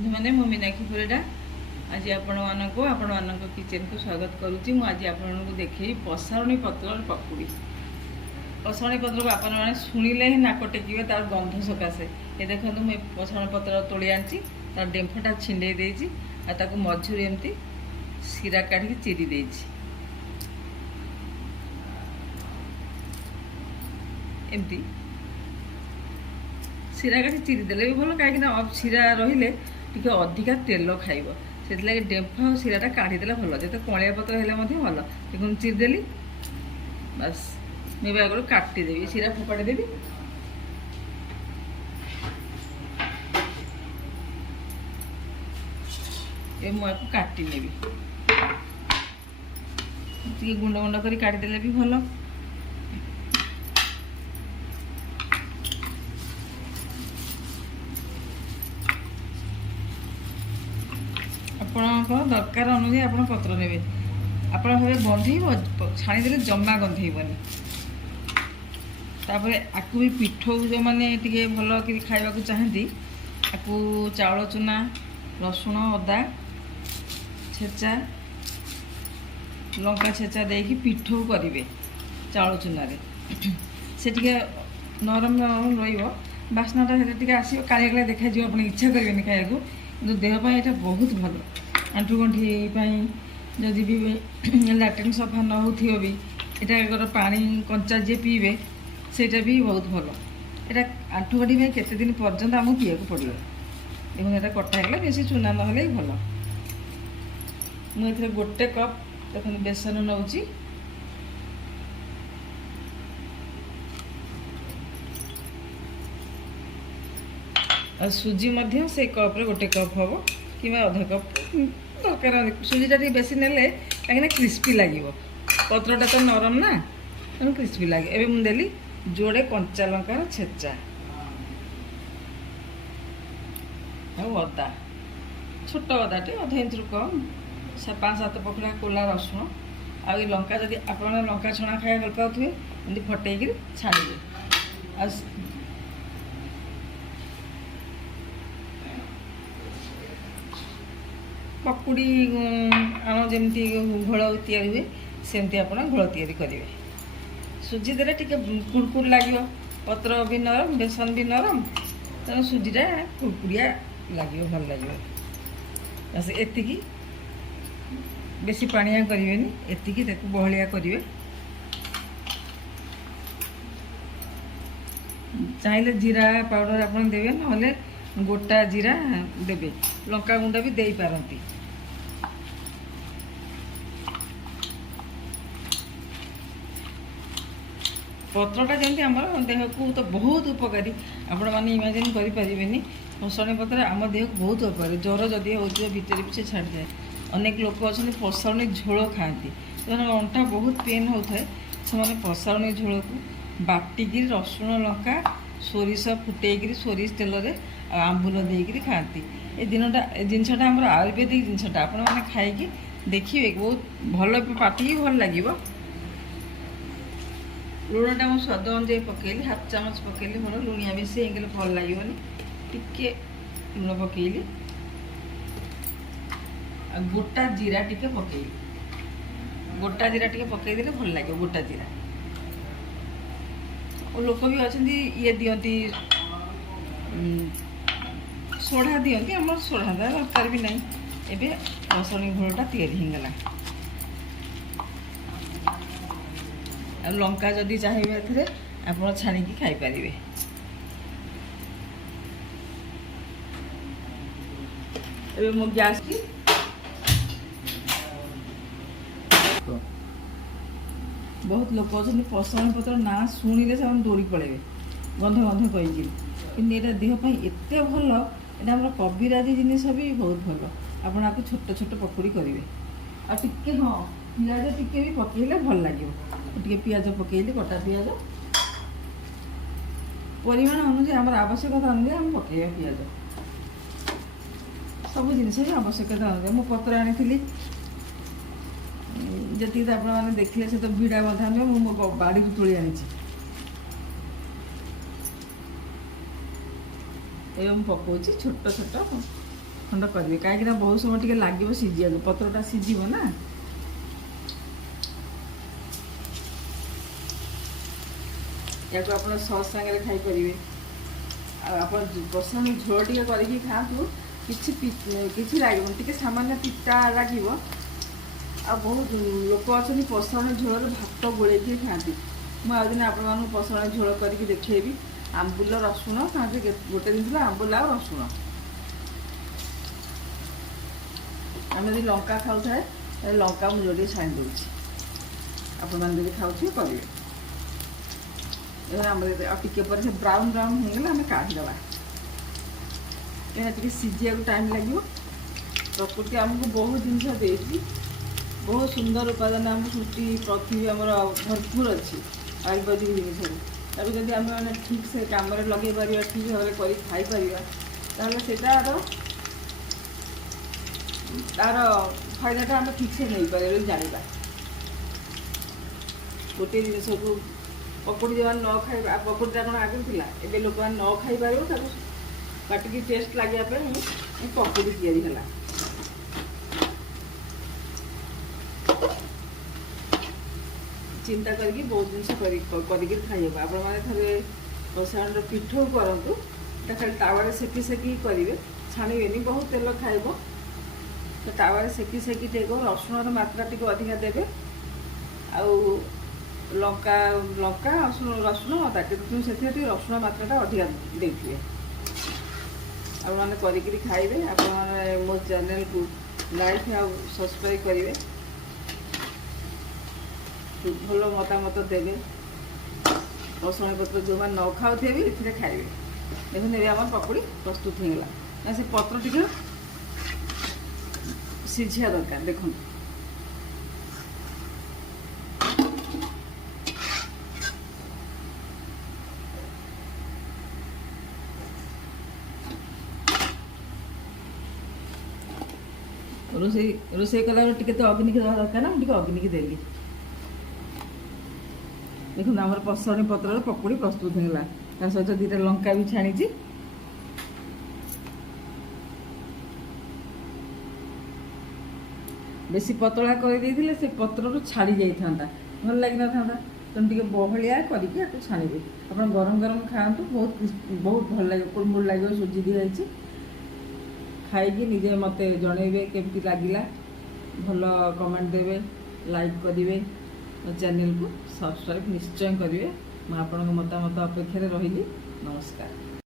बंधु मैंने मो मीनाक्षी परिडा आज आपण किचन को स्वागत करुच्ची। आज आपको देखी पसारुणी पत्र पकुड़ी। पसारुणी पत्र को आपण मैंने शुणिले ही नाक टेकिबे तार गंध सकाशे। ये देखो मुझे पसारुणी पत्र तोड़ी आनी तार डेम्फटा छिंडे देछि आ ताको मझुरी एमती सिरा काढ़ी चिरी देछि। एमती सिरा काढ़ी चिरी देले भी भल कहीं अब सिरा रहिले टिके अधिका तेल खाइब से डेम्फा और सिराटा काढ़ीदेला भल जो कलिया पत्र हेले भल देखो चिरीदेली बस मुझे आगे काटिदेवी सिरा फोपाड़ी देवी ये मुझे काटी नेबी गुंड गुंड कर काटिदेले भी भल। आपणकर दरकार अनुसार आप पत्र ने आप गंधे छाणीदे जमा गंधेबनी। तापर आपको भी पिठो जो मैंने टे भल खावा चाहती आपको चाउल चूना रसुण अदा छेचा लंका छेचा देकी पिठो करेंगे चाउल चूना से टे नरम नरम रसनाटा टे आस काले काले देखा आप इच्छा करेंगे खाया कि देहपाई यहाँ बहुत भल। आंठू गंठी जदि भी लैट्रिन सफा न हो भी यहाँ पानी कंचा जी पीबे सेटा भी बहुत भल। यहाँ आंठू गंठी केते दिन पर्यंत आमको पीया पड़ो। देखो यहाँ कटागला बेसी चूना ना भल। मुझे गोटे कप देखो बेसन नौची सुजी से कप रे गोटे कप हम कि अधा कप दरकार। सुजीटा बेसी नेले कहीं क्रिस्पी लगे पत्रटा तो नरम ना तेणु क्रिस्पी लगे। एवं मुझे देली जोड़े कंचा लंकार छेचा अदा छोट अदाटे अधा इंच रु कम 5-7 पकड़ा कोला रसुण आ लंका जदि आप लंका छणा खाया भल पाथे एमती फटेक छाड़े पकुड़ी आण जमी घोल तैयारी हुए सेमती आप घोल तैयारी करेंगे। सुजी देले टिके कुड़कुड़ लगे पत्र भी नरम बेसन भी नरम तेणु सुजीटा कुड़कुड़िया लगे भल लगे। बस एतिकी बेसी पानिया करेंगे एतिकी बहलिया करेंगे। चाहिए जीरा पाउडर आप देवे ना गोटा जीरा देवे लंका गुंड भी दे पारती। पत्रटा जमी आम देह को तो बहुत उपकारी आपण मैंने इमेजिन करें। पसारुणी पत्र आम देह को बहुत उपकारी। ज्वर जदि हो भितर भी से छाड़ जाए। अनेक लोक अच्छा पसारुणी झोल खाती जो अंटा बहुत पेन होता है से पसारुणी झोल को बाटिक रसुण लंका सोरिष फुटेक सोरिष तेल आंबुल देकर खाती। ये जिनटा आम आयुर्वेदिक जिनटा आपण मैंने खाई देखिए बहुत भल पाटी भल लगे। लुणटा मुझे स्वाद अनुजाई पकईली 1/2 चामच पकईली मोर लुणिया बेसी होंगे भल लगेनि टिके लुण पकईली गोटा जीरा टिके पकईली गोटा जीरा टिके पकईदे भल लगे गोटा जीरा। और लोक भी अच्छा ये दियंती सोढ़ा दियंती आम सोढ़ा दरकार भी नहीं। एबे पसारुणी घोलटा तैयारी होगला। लंका जदि चाहिए आप छाणिकी खाईपर। मो गैस की बहुत लोक अच्छा पसारुणी पत्र ना शुणिले से दौड़ी पड़े गंध गंध कही कि देहपाई एत भल। यहाँ आम कबिराजी जिनिस भी बहुत भल। आप छोट छोट पकुड़ी करेंगे आके हाँ पियाज टिके भी पकईले भल लगे। टे पियाज पकईली कटा पियाज परिमाण अनुसार आम आवश्यकता अनुसार आम पकईबा पियाज सब जिन आवश्यकता अनुसार। मो पत्र आनी जी आप देखिए से तो भिड़ा बंधा नुहे मो बाड़ी तोड़ी आनी। एवं पकाउछि छोट छोट ଖଣ୍ଡ କରିବେ, କାହିଁକିନା ବହୁତ ସମୟ ଟିକେ ଲାଗିବ ସିଝିବାକୁ, ପତ୍ରଟା ସିଝିବ ନା। ୟାକୁ ଆପଣ ସସ୍ ସାଙ୍ଗରେ ଖାଇପାରିବେ। ଆଉ ଆପଣ ପସନ୍ଦ ଝୋଳ ଟିକେ କରିକି ଖାଆନ୍ତୁ, କିଛି ଲାଗିବନି, ଟିକେ ସାମାନ୍ୟ ପିତା ଲାଗିବ। ଆଉ ବହୁତ ଲୋକ ଅଛନ୍ତି ପସନ୍ଦ ଝୋଳରେ ଭାତ ଗୋଳେଇକି ଖାଆନ୍ତି। ମୁଁ ଆଉ ଦିନ ଆପଣମାନଙ୍କୁ ପସନ୍ଦ ଝୋଳ କରିକି ଦେଖେଇବି। ଆମ୍ବୁଲ ରସୁଣ ଗୋଟେ ଜିନିଷ ଆମ୍ବୁଲ ଆଉ ରସୁଣ। ଆମେ ଯଦି ଲଙ୍କା ଖାଉଥାଏ ତାହେଲେ ଲଙ୍କା ମୁଁ ଯୋଡ଼ିଏ ଛାଣି ଦେଉଛି, ଆପଣମାନେ ଯଦି ଖାଉଥିବେ କରିବେ। ଆମର ଆଉ ଟିକେ ପରେ ସେ ବ୍ରାଉନ୍ ହେଇଗଲେ ଆମେ କାଢ଼ିଦେବା, ଏହା ଟିକେ ସିଝିବାକୁ ଟାଇମ୍ ଲାଗିବ। ପ୍ରକୃତି ଆମକୁ ବହୁତ ଜିନିଷ ଦେଇଛି, ବହୁତ ସୁନ୍ଦର ଉପାଦାନ ଆମ ସୃଷ୍ଟି ପୃଥିବୀ ଆମର ଭରପୁର ଅଛି ଆୟୁର୍ବେଦିକ ଜିନିଷରେ। ତାକୁ ଯଦି ଆମେ ଠିକ୍ ସେ କାମରେ ଲଗାଇ ପାରିବା, ଠିକ୍ ଭାବରେ କରି ଖାଇପାରିବା, ତାହେଲେ ସେଇଟାର ତାର ଫାଇଦାଟା ଆମେ ଠିକ୍ସେ ନେଇପାରିବା ବୋଲି ଜାଣିବା। ଗୋଟିଏ ଜିନିଷକୁ ପକୁଡ଼ି ଯେଉଁମାନେ ନ ଖାଇବା, ପକୁଡ଼ିଟା କ'ଣ ଆଗରୁ ଥିଲା, ଏବେ ଲୋକମାନେ ନ ଖାଇପାରିବ ତାକୁ ପାଟିକି ଟେଷ୍ଟ ଲାଗିବା ପାଇଁ ପକୁଡ଼ି ତିଆରି ହେଲା। ଚିନ୍ତା କରିକି ବହୁତ ଜିନିଷ କରିକି ଖାଇହେବ। ଆପଣମାନେ ଥରେ ପସାଣର ପିଠଉ କରନ୍ତୁ, এটা ଖାଲି ତାୱାରେ ସେକି କରିବେ, ଛାଣିବେନି, ବହୁତ ତେଲ ଖାଇବ। ତ ତାୱାରେ ସେକି ଦେବ, ରସୁଣର ମାତ୍ରା ଟିକେ ଅଧିକା ଦେବେ, ଆଉ ଲଙ୍କା ରସୁଣ ଅଦା, କିନ୍ତୁ ସେଥିରେ ଟିକେ ରସୁଣ ମାତ୍ରାଟା ଅଧିକା ଦେଇଥିବେ। ଆପଣମାନେ କରିକିରି ଖାଇବେ। ଆପଣମାନେ ମୋ ଚ୍ୟାନେଲକୁ ଲାଇକ୍ ଆଉ ସବସ୍କ୍ରାଇବ୍ କରିବେ, ଭଲ ମତାମତ ଦେବେ। ରସୁଣ ପତ୍ର ଯେଉଁମାନେ ନ ଖାଉଥିବେ ବି ଏଥିରେ ଖାଇବେ। ଦେଖନ୍ତୁ ଏବେ ଆମର ପକୁଡ଼ି ପ୍ରସ୍ତୁତ ହେଇଗଲା। ନା ସେ ପତ୍ର ଟିକେ ସିଝିବା ଦରକାର। ଦେଖନ୍ତୁ ରୋଷେଇ କଲାବେଳେ ଟିକେ ତ ଅଗ୍ନିକି ଦେବା ଦରକାର ନା, ମୁଁ ଟିକେ ଅଗ୍ନିକି ଦେଲି। ଦେଖନ୍ତୁ ଆମର ପସଣୀ ପତ୍ରର ପକୁଡ଼ି ପ୍ରସ୍ତୁତ ହେଇଗଲା। ତା ସହିତ ଦୁଇଟା ଲଙ୍କା ବି ଛାଣିଛି। ବେଶୀ ପତଳା କରିଦେଇଥିଲେ ସେ ପତ୍ରରୁ ଛାଡ଼ି ଯାଇଥାନ୍ତା, ଭଲ ଲାଗିନଥାନ୍ତା। ତେଣୁ ଟିକେ ବହଳିଆ କରିକି ଆକୁ ଛାଣିବେ। ଆପଣ ଗରମ ଖାଆନ୍ତୁ, ବହୁତ ଭଲ ଲାଗିବ, କୁଡ଼ମୁଡ଼ ଲାଗିବ। ସୁଜି ଦିଆଯାଇଛି। ଖାଇକି ନିଜେ ମୋତେ ଜଣେଇବେ କେମିତି ଲାଗିଲା। ଭଲ କମେଣ୍ଟ ଦେବେ, ଲାଇକ୍ କରିବେ, ମୋ ଚ୍ୟାନେଲକୁ ସବସ୍କ୍ରାଇବ୍ ନିଶ୍ଚୟ କରିବେ। ମୁଁ ଆପଣଙ୍କ ମତାମତ ଅପେକ୍ଷାରେ ରହିଲି। ନମସ୍କାର।